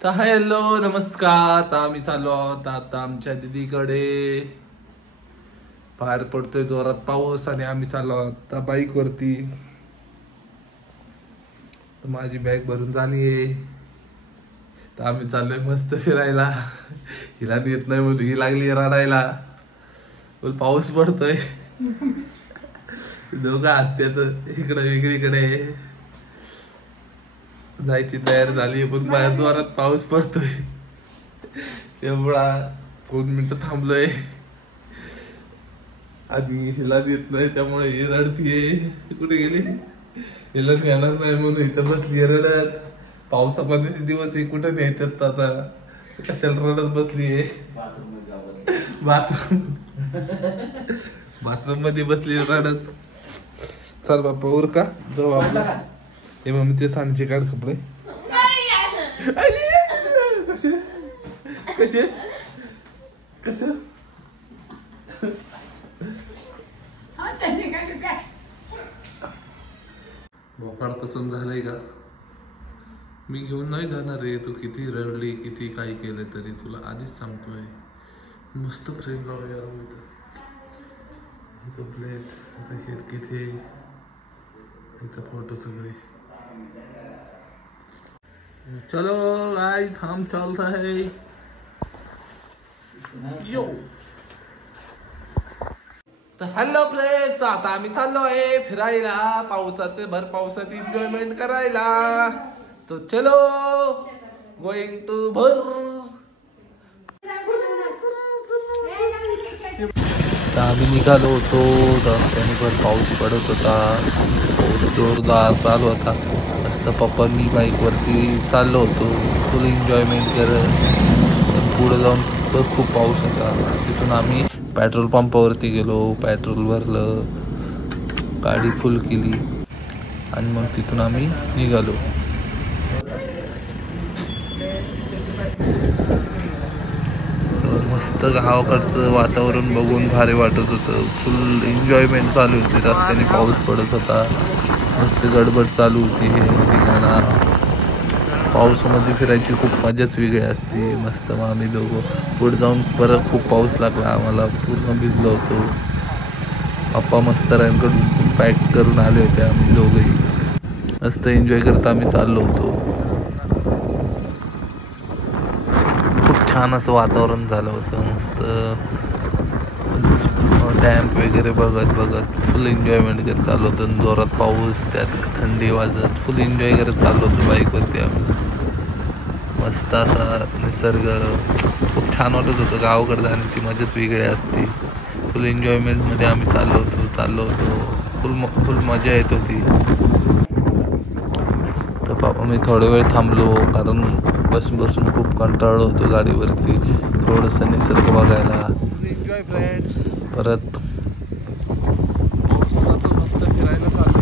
तर हॅलो नमस्कार. तर आम्ही चाललो आहोत आता आमच्या दीदीकडे. बाहेर पडतोय जोरात पाऊस आणि आम्ही चाललो आहोत आता बाईक वरती. तर माझी बॅग भरून झालीये. तर आम्ही चाललोय मस्त फिरायला. हिला येत नाही म्हणून ही लागली रडायला. बोल पाऊस पडतोय. दोघं हसतात इकडे वेगळीकडे. जायची तयार झाली पण बाहेर जोरात पाऊस पडतोय. एवढा 2 मिनिटं थांबलोय आणि हिला येत नाही त्यामुळे ही रडतीये. कुठे गेली? हिला नेणार नाही म्हणून इथं बसली रडत. पावसामध्ये दिवस हे कुठे नेतात आता. कशाला रडत बसलीये? बाथरूम मध्ये बसली रडत. चल बाप्पा उर का जाऊ आपला. हे मम्मी ते सांगचे काढ कपडे. कसे कसे कसे भोकाड पसंत झालंय का? मी घेऊन नाही जाणार रे. तू किती रडली किती काही केलं तरी तुला आधीच सांगतोय. मस्त फ्रेम लावूया इथं प्लेट. आता खिडकीत हे इथं फोटो सगळे. चलो गाइस हम चलता है यो. तर हॅलो फ्रेंड्स. आता आम्ही चाललो आहे फिरायला पावसाचे भर पावसात एन्जॉयमेंट करायला. तो चलो गोइंग टू भर. तर आम्ही निघालो होतो. रस्त्याने पण पाऊस पडत होता. पाऊस जोरदार चालू होता. मस्त पप्पा मी बाईकवरती चाललो होतो फुल एन्जॉयमेंट करत. पण पुढे जाऊन खूप पाऊस होता. तिथून आम्ही पेट्रोल पंपावरती गेलो. पेट्रोल भरलं, गाडी फुल केली आणि मग तिथून आम्ही निघालो. मस्त गावाकडचं वातावरण बघून भारी वाटत होतं. फुल एन्जॉयमेंट चालू होती. रस्त्याने पाऊस पडत होता. मस्त गडबड चालू होती. हे ठिकाणा पावसामध्ये फिरायची खूप मजाच वेगळी असते. मस्त मग आम्ही दोघं पुढे जाऊन परत खूप पाऊस लागला आम्हाला. पूर्ण भिजलो होतो. पप्पा मस्त रेनकोट पॅक करून आले होते. आम्ही दोघंही मस्त एन्जॉय करत आम्ही चाललो होतो. छान असं वातावरण झालं होतं. मस्त डॅम्प वगैरे बघत फुल एन्जॉयमेंट करत चालू होतं. जोरात पाऊस त्यात थंडी वाजत फुल एन्जॉय करत चाललो होतो बाईकवरती आम्ही. मस्त असा निसर्ग खूप छान वाटत होतं. गावाकडे जाण्याची मजाच वेगळी असते. फुल एन्जॉयमेंटमध्ये आम्ही चाललो होतो. फुल मजा येत होती. तर पापा मी थोडा वेळ थांबलो कारण बसून खूप कंटाळलो होतो गाडीवरती. थोडंसं निसर्ग बघायला. Enjoy friends. परत पावसाचं मस्त फिरायला चाललो.